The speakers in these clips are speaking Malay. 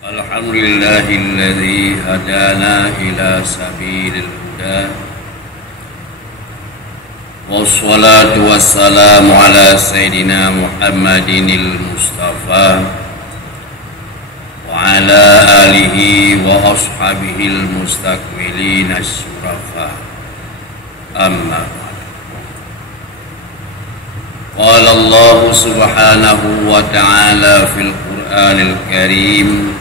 Alhamdulillahilladzi hadana ila sabilil huda. Wassalatu wassalamu ala sayyidina Muhammadinil Mustafa wa ala alihi wa ashabihil mustakmilin asyurafa. Amma ba'd. Qala Allah subhanahu wa ta'ala fil Qur'anil Karim,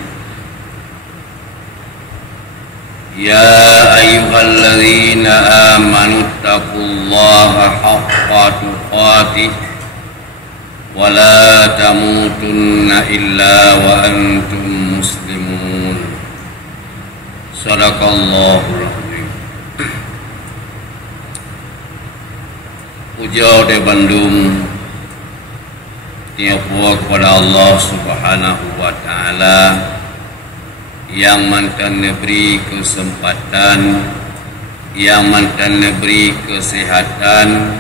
Ya ayyuhalladzina amanu taqullaha haqqa tuqatih wa la tamutunna illa wa antum muslimun. Sadaqallahul azim. Puja de Bandung tiapua kepada Allah subhanahu wa ta'ala yang mantan beri kesempatan, yang mantan beri kesehatan,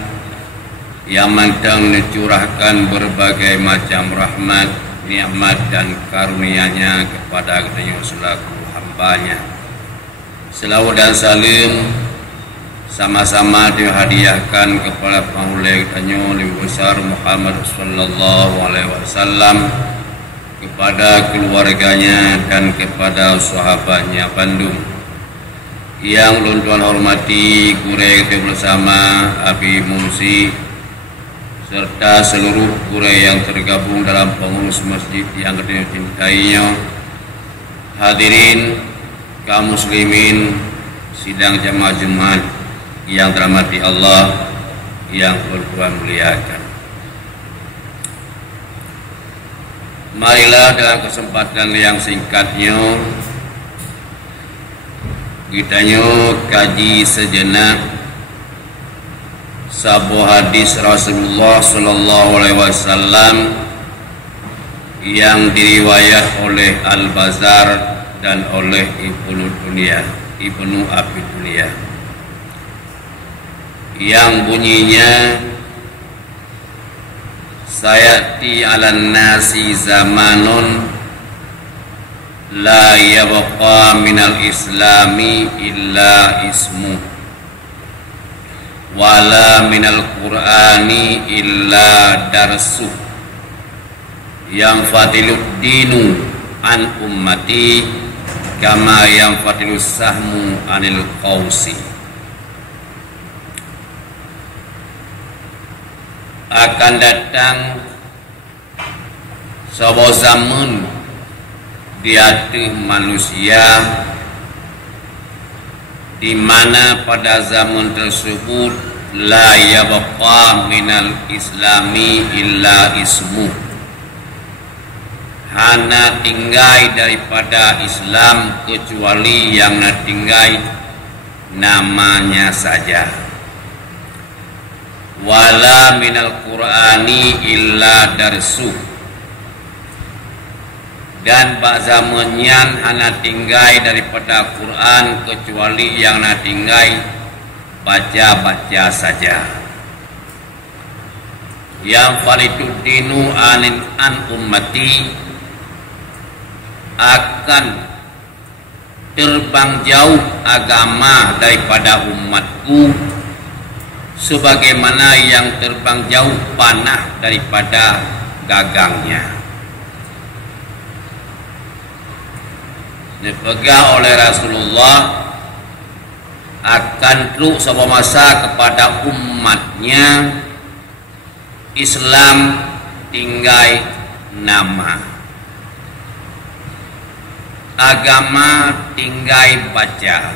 yang mantan curahkan berbagai macam rahmat, nikmat dan karunia-Nya kepada kita selaku hamba-Nya. Selawat dan salam sama-sama dihadiahkan kepada Paulus kita Nabi besar Muhammad sallallahu alaihi wasallam, kepada keluarganya dan kepada sahabatnya Bandung. Yang luntuan hormati kurek bersama Abi Mumsi serta seluruh kurek yang tergabung dalam pengurus masjid yang dicintainya. Hadirin kaum muslimin sidang jamaah Jumat yang dirahmati Allah yang bertuhan muliakan. Marilah dalam kesempatan yang singkatnya kita kaji sejenak sebuah hadis Rasulullah sallallahu alaihi wasallam yang diriwayat oleh Al-Bazar dan oleh Ibnu Abi Dunya, yang bunyinya, sayati alan nasi zamanun la yabqa minal islami illa ismu wala minal qur'ani illa darsu yang fatilud dinu an ummati kama yang fatilus sahmu anil qausi. Akan datang sebuah zaman di hati manusia di mana pada zaman tersebut la yabqa minal islami illa ismu, hana tinggai daripada Islam kecuali yang tinggai namanya saja. Wala minal qur'ani illa darsu, dan bak zamannya hana tinggai daripada Quran kecuali yang na tinggai baca-baca saja. Yang faliduddinu an ummati, akan terbang jauh agama daripada umatku sebagaimana yang terbang jauh panah daripada gagangnya. Dipegang oleh Rasulullah akan terus sebuah masa kepada umatnya Islam tinggai nama, agama tinggai baca,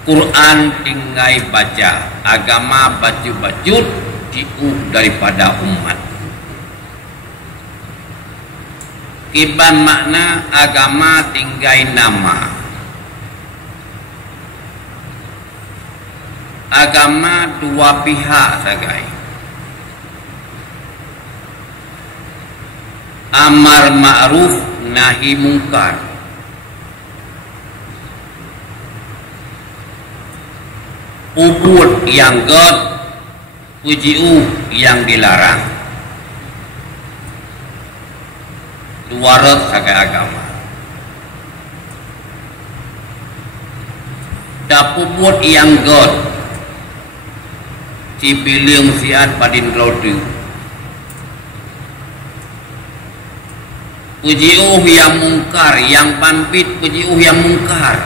Quran tinggai baca, agama baju-baju diuh daripada umat. Kiban makna agama tinggai nama, agama dua pihak sagai, amar ma'ruf nahi mungkar, ubud yang god, pujiu yang dilarang. duarat sakai agama. Dapuput yang god cipiling siat padin rodu pujiuh yang mungkar yang pampit pujiuh yang mungkar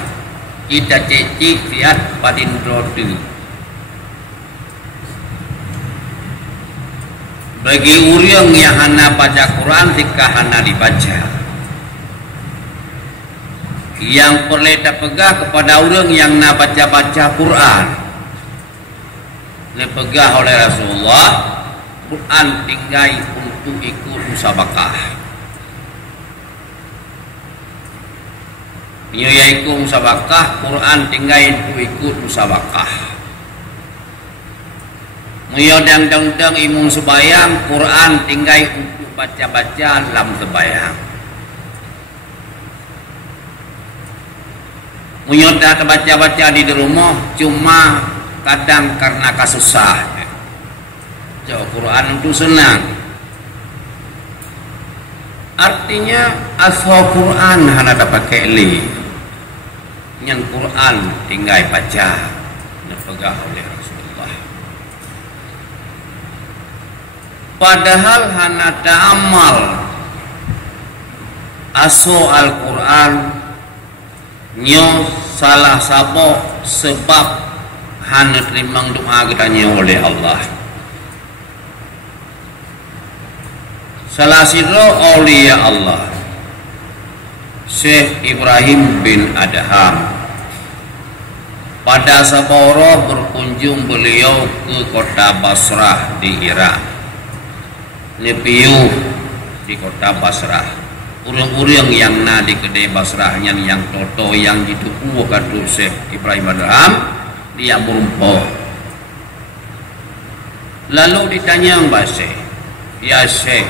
kita cecik siat padin rodu bagi urang yang hana baca Quran jika hana dibaca yang perlu pegah kepada orang yang nak baca Quran dipegah oleh Rasulullah Quran tinggal untuk ikut musabakah ikut musabakah Quran tinggal untuk ikut musabakah dang imung sebayang Quran tinggal untuk baca-baca dalam sebayang Munyota baca-baca di rumah cuma kadang karena kasusah. Jauh Quran itu senang. Artinya asal Quran hana dapat keli. Yang Quran tinggal baca dipegah oleh Rasulullah. Padahal hana amal asal Al-Quran nyo salah sabo sebab hanya terima doa kitanya oleh Allah. Salah siro aulia Allah Syekh Ibrahim bin Adham pada saboro berkunjung beliau ke kota Basrah di Irak. Nepiu di kota Basrah. Urang-urang yang na di kedai Basrah yang toto yang dituku kadu Syekh Ibrahim Adham dia merumpo. Lalu ditanya Mbak Syekh, ya Syekh,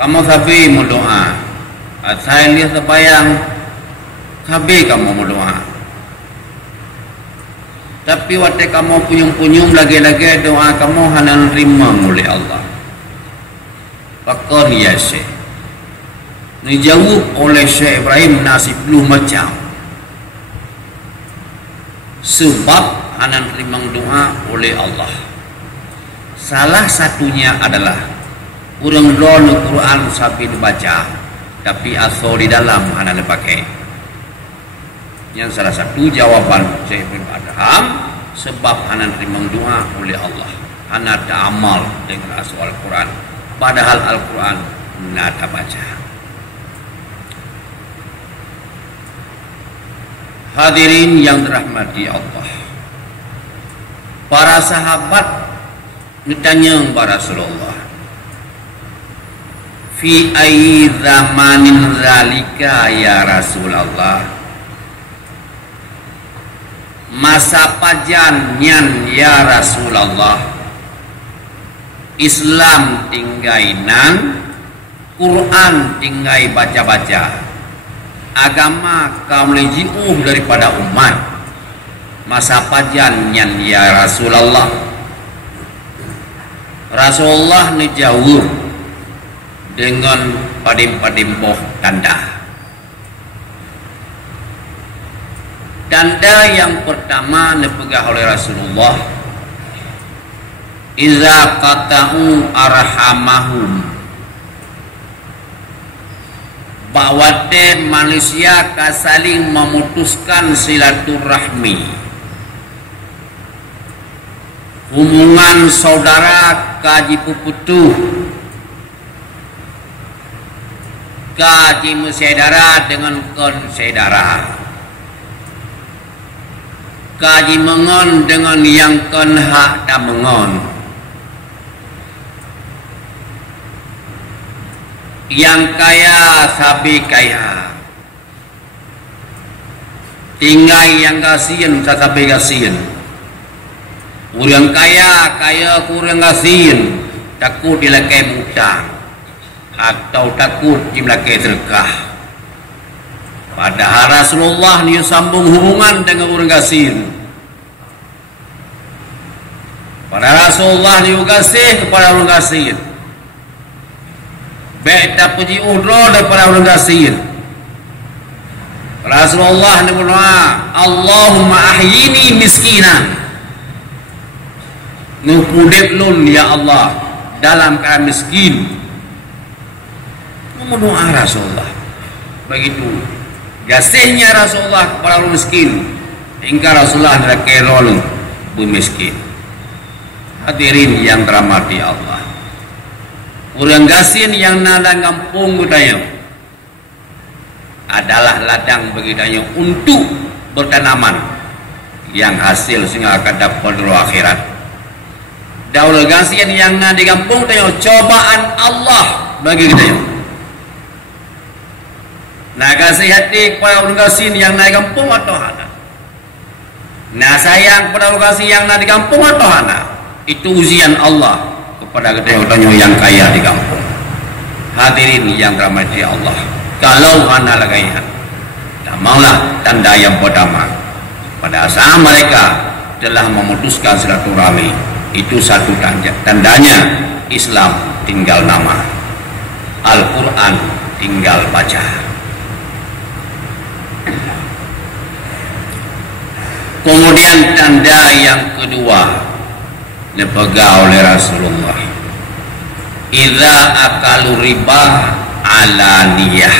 kamu sabi mau doa? Saya lihat sebayang, sabi kamu mau doa. Tapi waktu kamu punyung-punyung lagi-lagi doa kamu hanya nerima oleh Allah. Pakon ya Syekh. Dijawab oleh Syekh Ibrahim nasib belum macam sebab hanya terima doa oleh Allah. Salah satunya adalah orang doa Quran sampai dibaca tapi asal di dalam hanya dipakai. Yang salah satu jawaban Syekh Ibrahim Adham sebab hanya terima doa oleh Allah hanya ada amal dengan asal Al-Quran padahal Al-Quran tidak ada baca. Hadirin yang dirahmati Allah, para sahabat bertanya kepada Rasulullah, fi ayyi zamanin zalika ya Rasulullah, masa pajan nyan ya Rasulullah, Islam tinggainan, Quran tinggai baca-baca, agama kaum lejiuh daripada umat masa pajan nyan ya Rasulullah. Rasulullah dijawab dengan padim-padim boh tanda. Tanda yang pertama dipegah oleh Rasulullah, iza qata'u arhamahum, bahwa manusia saling memutuskan silaturahmi, hubungan saudara kaji puputuh, kaji mesaudara dengan kon saudara, kaji mengon dengan yang kon hak tak mengon, yang kaya sabi kaya, tinggal yang kasihan sabi kasihan. Orang kaya kurang kasihan, takut dilakai mutang atau takut dilakai sedekah. Padahal Rasulullah ni sambung hubungan dengan orang kasihan. Pada Rasulullah ni kasih kepada orang kasihan. baik tak puji udro daripada orang gasir. Rasulullah berdoa, Allahumma ahyini miskinan, ngukudip lun ya Allah dalam keadaan miskin. Berdoa Rasulullah begitu gasihnya Rasulullah kepada orang miskin, hingga Rasulullah adalah kerol miskin. Hadirin yang dirahmati Allah, orang gasin yang nada kampung budaya adalah ladang bagi daya untuk bertanaman yang hasil sehingga akan dapat dulu akhirat. Daul gasin yang nada di kampung daya cobaan Allah bagi kita. Nah kasih hati kepada orang gasin yang nada di kampung atau hana. Nah sayang kepada orang gasin yang nada di kampung atau hana. Itu ujian Allah kepada kita yang kaya di kampung. Hadirin yang dirahmati Allah, kalau hana lagaihan, tak maulah tanda yang pertama pada saat mereka telah memutuskan silaturahmi, itu satu tandanya Islam tinggal nama, Al-Quran tinggal baca. Kemudian tanda yang kedua dipegang oleh Rasulullah, idza akalu riba alaniyah,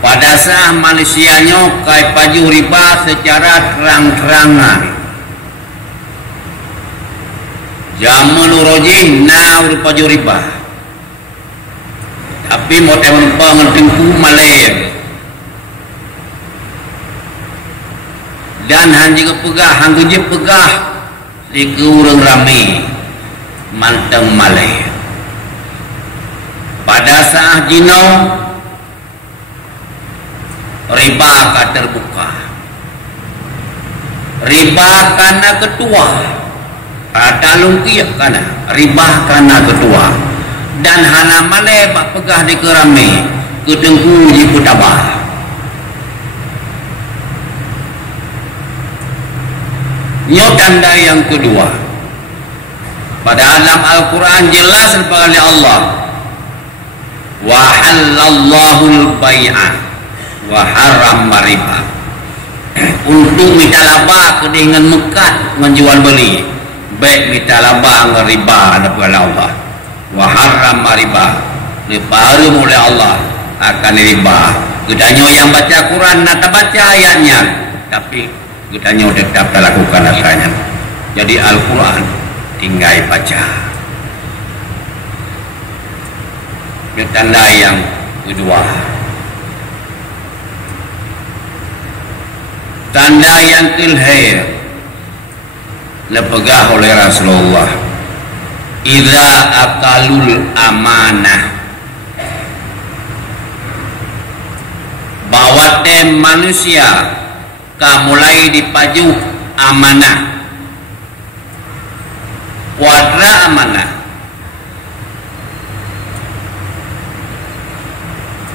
pada saat manusianya kai paju riba secara terang-terangan. Zaman rojin na paju riba, tapi mau teman pengertiku malay dan hanya pegah, hanya pegah di kurang ramai manteng malay. Pada saat jino riba akan terbuka, riba karena ketua, ada lungki karena riba karena ketua, dan hana malay bak pegah di kerame ketengku di putabah. Tanda yang kedua, pada dalam Al-Quran jelas oleh Allah, wa halallahul bai'a wa haram riba, untuk minta laba dengan mekat menjual beli, baik minta laba dengan riba ada pada Allah. Wa haram riba, diharam oleh Allah akan riba. Kedanya yang baca Quran nata baca ayatnya, tapi kitanya tetap lakukan asalnya. Jadi Al-Quran tinggal baca. Tanda yang kedua, tanda yang kelihir dipegang oleh Rasulullah, idza akalul amanah, bahwa tem manusia mulai dipaju amanah, wadra amanah,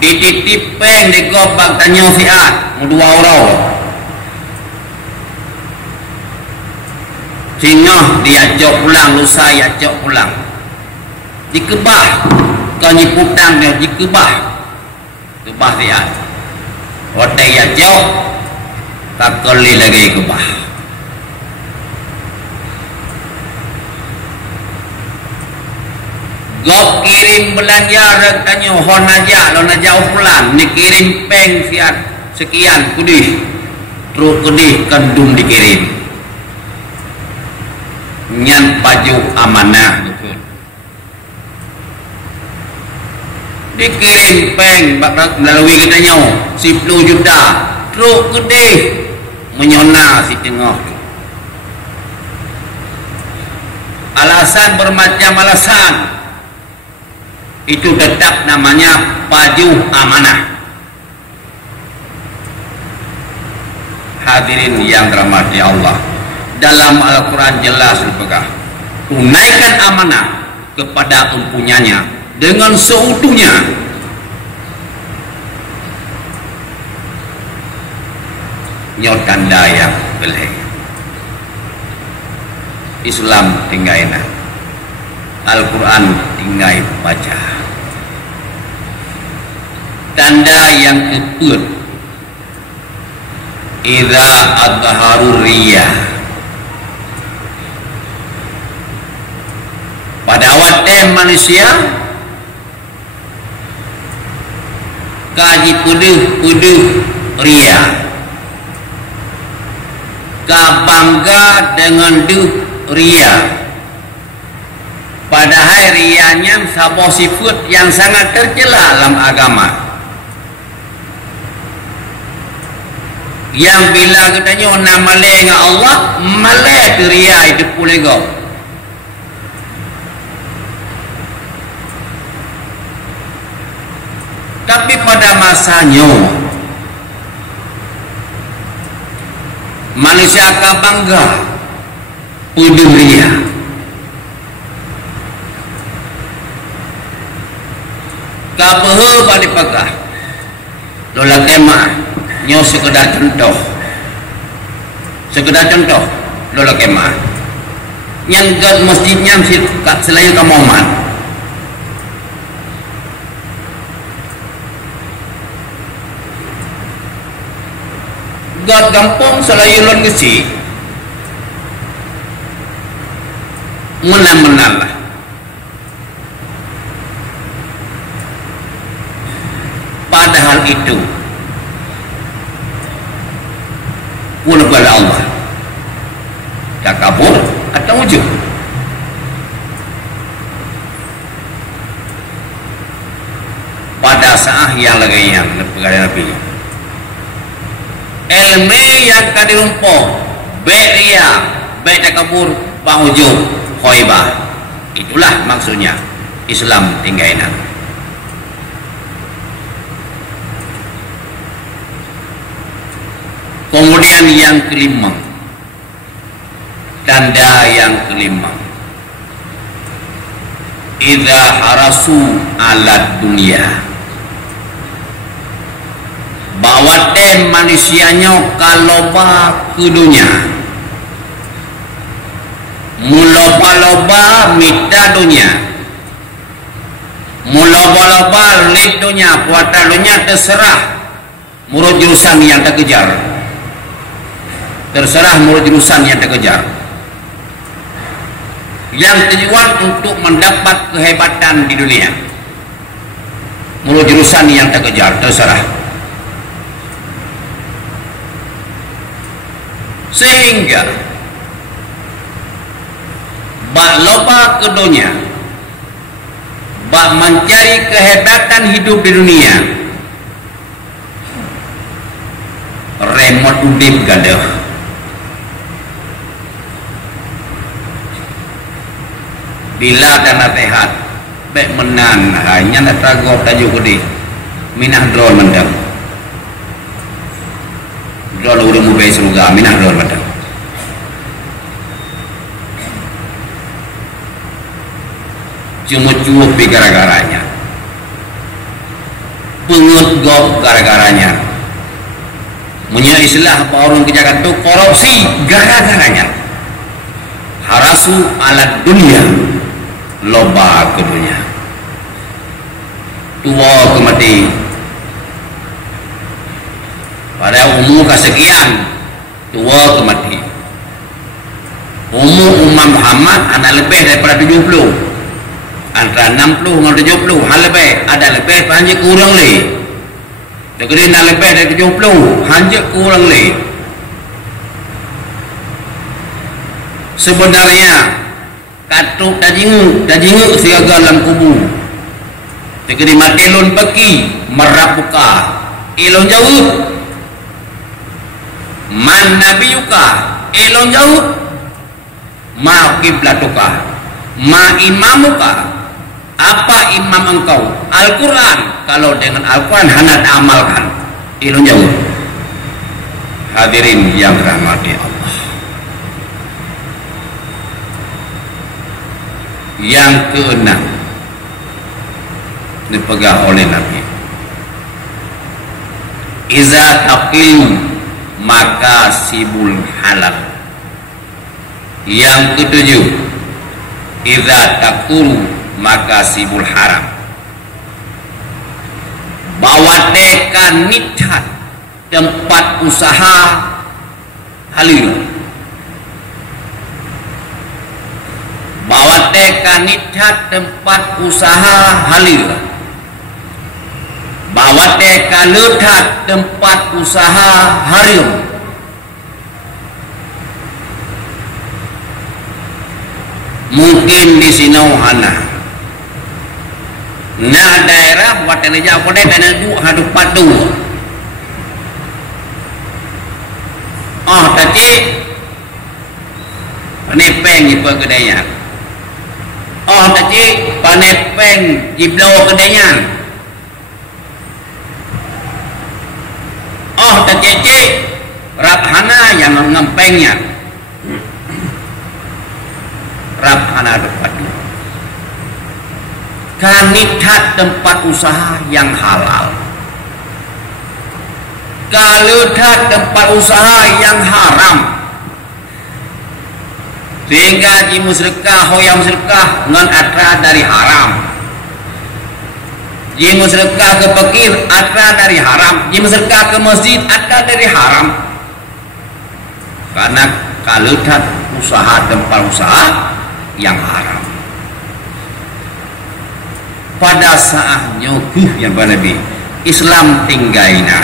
dititip peng di gobak tanya siat dua orang, sehingga diajak pulang, lusa diajak pulang, dikebah kanyi putang dia dikebah kebah siat, hotel diajak tak kali lagi kebah. Gop kirim belanja rekannya hon aja, lo aja pulang, dikirim peng siat sekian kudih, terus kudih kendum dikirim. Nyan baju amanah, dikirim peng melalui kitanya 10 juta, terus kudih menyona si tengah. Alasan bermacam alasan, itu tetap namanya baju amanah. Hadirin yang dirahmati Allah, dalam Al-Quran jelas dipegang, tunaikan amanah kepada empunyanya dengan seutuhnya. Tanda yang belai Islam tinggal enak. Al-Quran tinggal baca. Tanda yang keempat, idza adharu riyah, pada awal manusia kaji puduh ria, ka bangga dengan ria, padahal rianya sebuah sifat yang sangat tercela dalam agama, yang bila katanya nama dengan Allah malai ria itu boleh go. Tapi pada masanya manusia akan bangga puduh ria, kabehe pada pagah lola kemah nyo sekedar contoh lola kemah nyanggat masjidnya selain kamoman God gampang selayulun kesi menang-menang lah. Padahal itu pun kepada Allah tak kabur atau ujung. Pada saat yang lagi yang negara Nabi ilmu yang kadirumpo beria tak kabur bahujung khoibah, itulah maksudnya Islam tinggaina. Kemudian yang kelima, tanda yang kelima, idza harasu ala dunia, bahwa manusianya kalau ke dunia muloba-loba minta dunia, muloba-loba lid dunia, puatan dunia terserah menurut jurusan yang terkejar, terserah menurut jurusan yang terkejar, yang tujuan untuk mendapat kehebatan di dunia menurut jurusan yang terkejar, terserah. Sehingga bak loba ke dunia, bak mencari kehebatan hidup di dunia, remote udip gadah. Bila dan nasihat bek menan hanya natago tajuk kudi minah drone mendam. Drone udah mau bayar surga, minah drone pada. Cuma cukup gara-garanya, pengut gop gara-garanya, punya istilah orang kejagaan itu korupsi gara-garanya. Harasu ala dunia, loba ke dunia, tua kemati. Pada umur kesekian tua kemati, umur Ummah Muhammad ada lebih daripada 70, antara 60 dengan 70 hal lebih, ada lebih hanya kurang lagi, jadi nak lebih dari 70 hanya kurang lagi. Sebenarnya katuk tajingu siaga dalam kubur, jadi mati lon pagi merapuka ilon jauh. Man nabiyuka elon jauh, ma kiblatuka, ma imamuka, apa imam engkau? Al-Quran. Kalau dengan Al-Quran hendak amalkan, elon jauh. Hadirin yang rahmati Allah, yang keenam dipegang oleh Nabi, iza taqim maka sibul halal. Yang ketujuh, idza takuru makasibul haram. Bawa dekan nithat tempat usaha halil. Bawa dekan nithat tempat usaha halil. Bawa dekan letat tempat usaha haram. Mungkin di Sinauhana na daerah watan aja pada dana du hadu padu tadi panepeng ipa kedayan tadi panepeng jiblo kedayan tadi raphana yang ngempengnya raphana padu kanithat tempat usaha yang halal, kaluthat tempat usaha yang haram, sehingga ji musyrikah hoyam musyrikah ngan atra dari haram, ji musyrikah ke fakir atra dari haram, ji musyrikah ke masjid atra dari haram, karena kaluthat usaha tempat usaha yang haram. Pada saat nyoguh yang Nabi Islam tinggaina,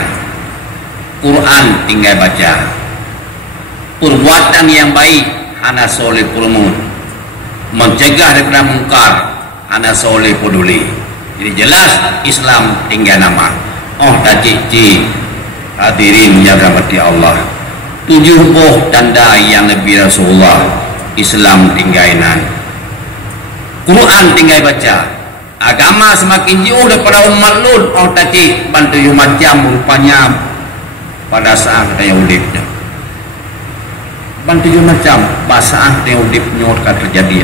Quran tinggai baca, perbuatan yang baik hana soleh purmun, mencegah daripada mungkar hana soleh peduli. Jadi jelas Islam tinggai nama. Tadi hadirin yang dirahmati Allah, 7 tanda yang Nabi Rasulullah Islam tinggainan, Quran tinggai baca. Agama semakin jauh daripada umat Lut. Tadi bantu macam rupanya pada saat dia udipnya. Bantu macam bahasa dia udipnya akan terjadi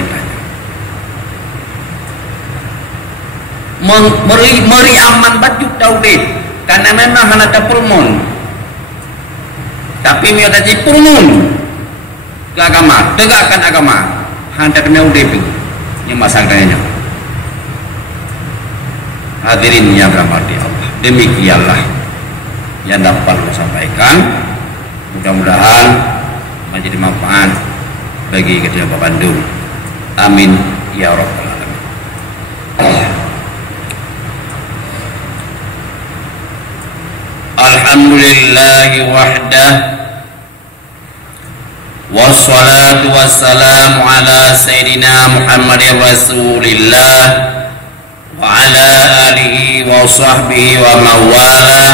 meri aman baju taudip karena memang hana purmun. Tapi dia tadi purmun ke agama, tegakkan agama. Hantar dia udip yang masalahnya. Hadirin yang dirahmati Allah, demikianlah yang dapat saya sampaikan. Mudah-mudahan menjadi manfaat bagi kita Bapak Bandung. Amin ya rabbal alamin. Alhamdulillahi wahdah, wassalatu wassalamu ala sayyidina Muhammadin Rasulillah wa ala alihi wa sahbihi wa mawala.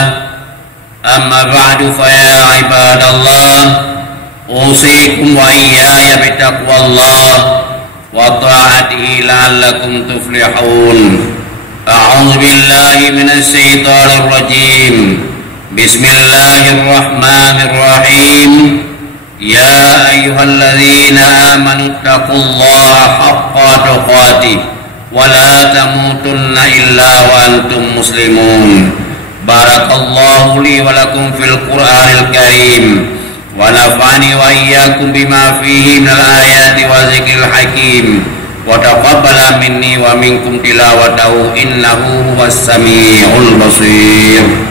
Amma ba'du fa ya ibadallah, usikum wa iyaya bitaqwallah wa ta'atihi la'allakum tuflihun. A'udzu billahi minasy syaithanir rajim. Bismillahirrahmanirrahim. Ya ayyuhalladzina amanu taqullaha haqqa tuqatih wa la tamutunna illa wa antum muslimun. Barakallahu li wa lakum fil Qur'anil Karim wa nafa'ani wa iyyakum bima fihi minal ayati wa zikril hakim wa taqabbala minni wa minkum tilawatahu innahu huwas samiul basir.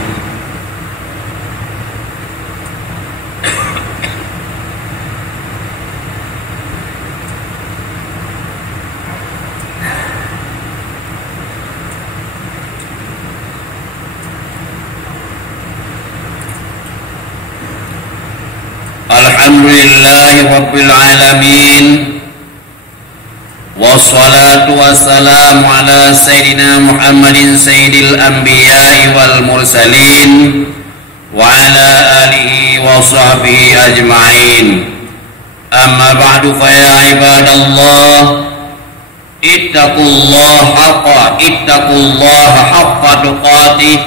Alhamdulillahi rabbil alamin, wassalatu wassalamu ala sayyidina Muhammadin sayyidil anbiya'i wal mursalin wa ala alihi wa sahbihi ajma'in. Amma ba'du fa ya ibadallah, ittaqullaha haqqa tuqatih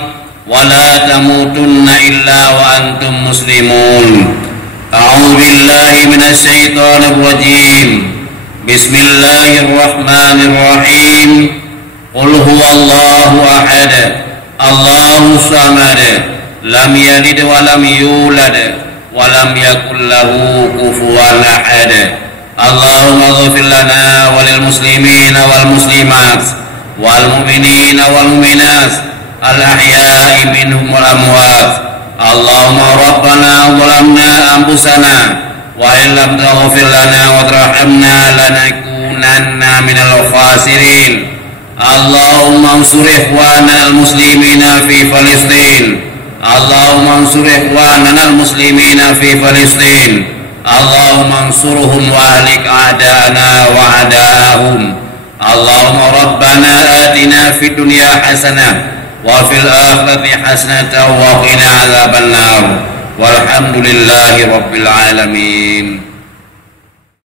wa la tamutunna illa wa antum muslimun. A'udzu billahi minasy syaithanir rajim. Bismillahirrahmanirrahim. Qul huwallahu ahad, Allahus samad, lam yalid wa lam yulad wa lam yakul lahu kufuwan ahad. Allahumma ighfir lana walil muslimina wal muslimat wal mu'minina wal mu'minat al ahya'i minhum wal amwat. Allahumma rabbana zalamna anfusana wa in lam taghfir lana wa tarhamna lanakunanna minal khasirin. Allahumma ansur ikhwana al-muslimina fi Palestin. Allahumma ansur ikhwana al-muslimina fi Palestin. Allahumma ansurhum wa ahlik a'da'ana wa a'da'ahum. Allahumma rabbana atina fid dunya hasanah wa fil akhirati hasanah wa qina adzabannar. Walhamdulillahi rabbil alamin.